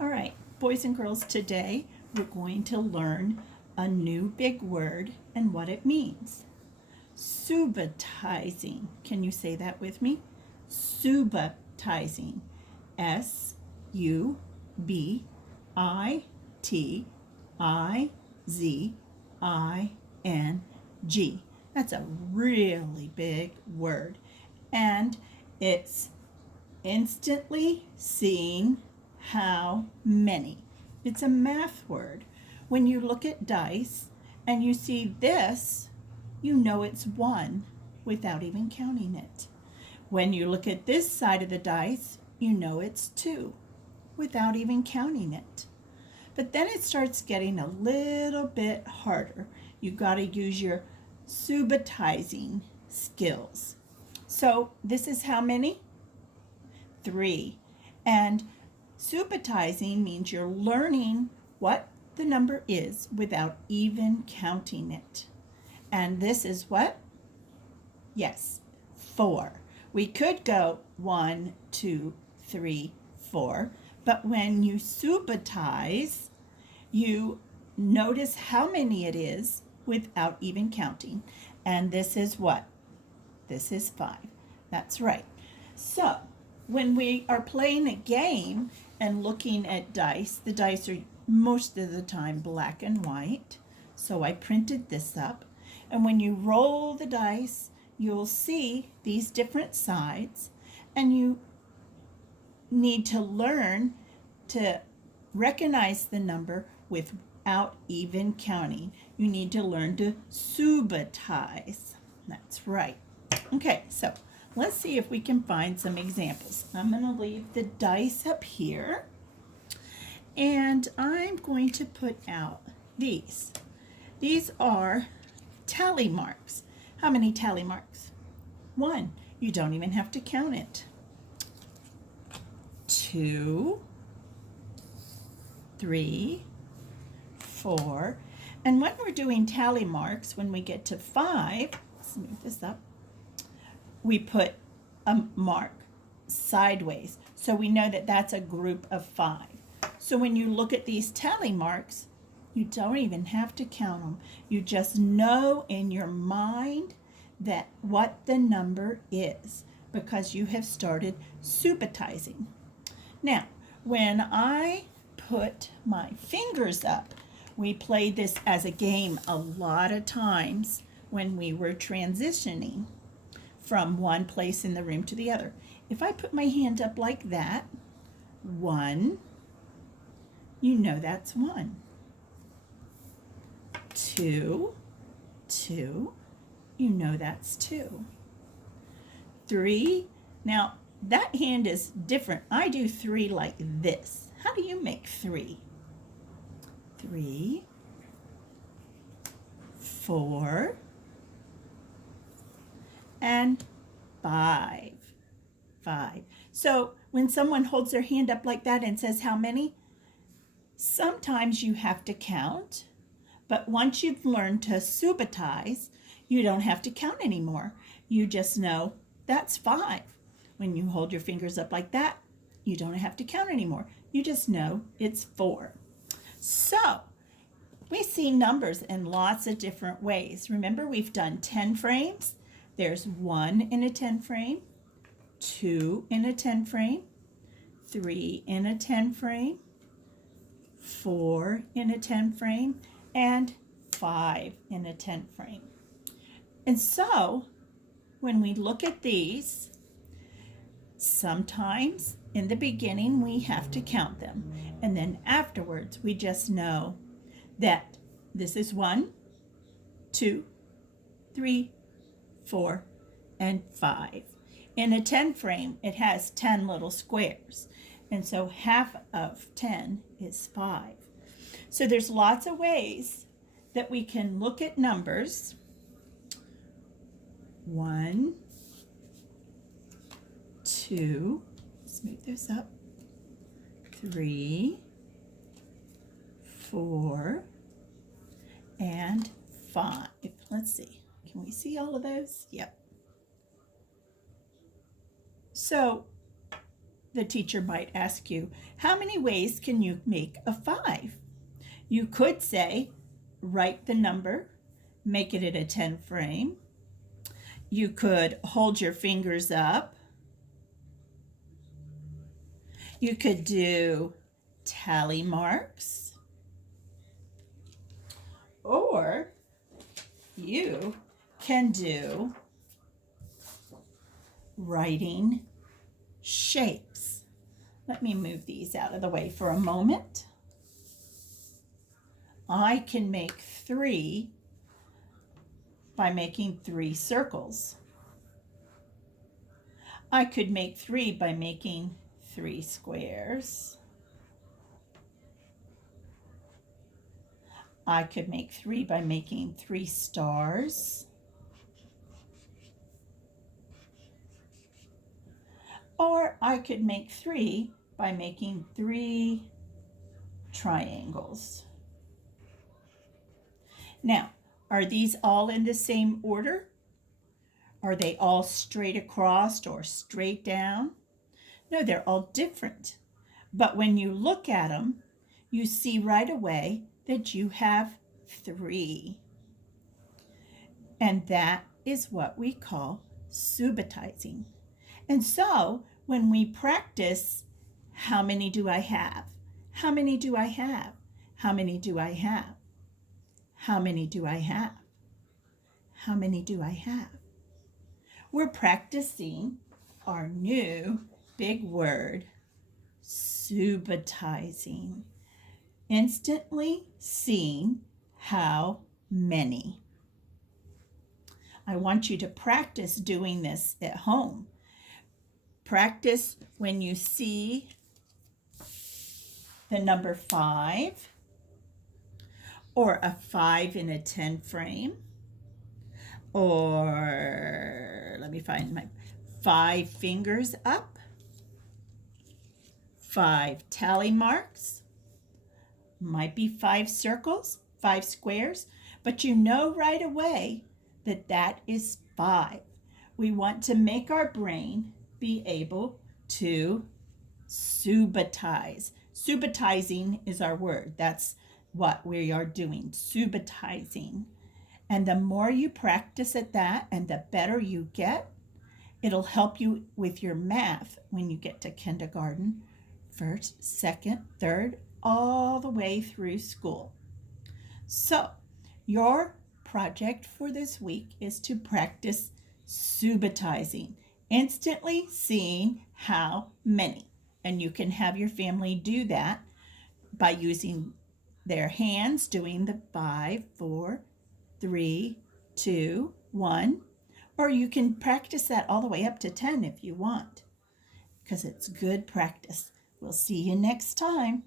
All right, boys and girls, today we're going to learn a new big word and what it means. Subitizing. Can you say that with me? Subitizing. Subitizing. That's a really big word. And it's instantly seeing how many. It's a math word. When you look at dice and you see this, you know it's one without even counting it. When you look at this side of the dice, you know it's two without even counting it. But then it starts getting a little bit harder. You've got to use your subitizing skills. So this is how many? 3. And subitizing means you're learning what the number is without even counting it. And this is what? Yes, 4. We could go 1, 2, 3, 4, but when you subitize, you notice how many it is without even counting. And this is what? This is 5. That's right. So, when we are playing a game and looking at dice, the dice are most of the time black and white. So I printed this up. And when you roll the dice, you'll see these different sides. And you need to learn to recognize the number without even counting. You need to learn to subitize. That's right. Okay, so let's see if we can find some examples. I'm going to leave the dice up here, and I'm going to put out these. These are tally marks. How many tally marks? 1. You don't even have to count it. 2, 3, 4. And when we're doing tally marks, when we get to 5, let's move this up, we put a mark sideways. So we know that that's a group of 5. So when you look at these tally marks, you don't even have to count them. You just know in your mind that what the number is because you have started subitizing. Now, when I put my fingers up, we played this as a game a lot of times when we were transitioning from one place in the room to the other. If I put my hand up like that, 1, you know that's 1. 2, 2, you know that's 2. 3, now that hand is different. I do 3 like this. How do you make 3? 3, 4, and 5. 5. So when someone holds their hand up like that and says how many, sometimes you have to count, but once you've learned to subitize, you don't have to count anymore. You just know that's 5. When you hold your fingers up like that, you don't have to count anymore. You just know it's 4. So we see numbers in lots of different ways. Remember, we've done 10 frames. There's 1 in a 10 frame, 2 in a 10 frame, 3 in a 10 frame, 4 in a 10 frame, and 5 in a 10 frame. And so when we look at these, sometimes in the beginning we have to count them, and then afterwards we just know that this is 1, 2, 3, 4, and 5. In a 10 frame, it has 10 little squares, and so half of 10 is 5. So there's lots of ways that we can look at numbers. 1, 2, let's move this up, 3, 4, and 5. Let's see. Can we see all of those? Yep. So the teacher might ask you, how many ways can you make a 5? You could say, write the number, make it at a 10 frame. You could hold your fingers up. You could do tally marks. Or you can do writing shapes. Let me move these out of the way for a moment. I can make 3 by making 3 circles. I could make 3 by making 3 squares. I could make 3 by making 3 stars. Or I could make 3 by making 3 triangles. Now, are these all in the same order? Are they all straight across or straight down? No, they're all different. But when you look at them, you see right away that you have 3. And that is what we call subitizing. And so when we practice, how many do I have? How many do I have? How many do I have? How many do I have? How many do I have? We're practicing our new big word, subitizing. Instantly seeing how many. I want you to practice doing this at home. Practice when you see the number 5 or a 5 in a 10 frame, or let me find my 5 fingers up, 5 tally marks, might be 5 circles, 5 squares, but you know right away that that is 5. We want to make our brain be able to subitize. Subitizing is our word. That's what we are doing, subitizing. And the more you practice at that and the better you get, it'll help you with your math when you get to kindergarten, first, second, third, all the way through school. So your project for this week is to practice subitizing, instantly seeing how many. And you can have your family do that by using their hands, doing the 5, 4, 3, 2, 1. Or you can practice that all the way up to 10 if you want, because it's good practice. We'll see you next time.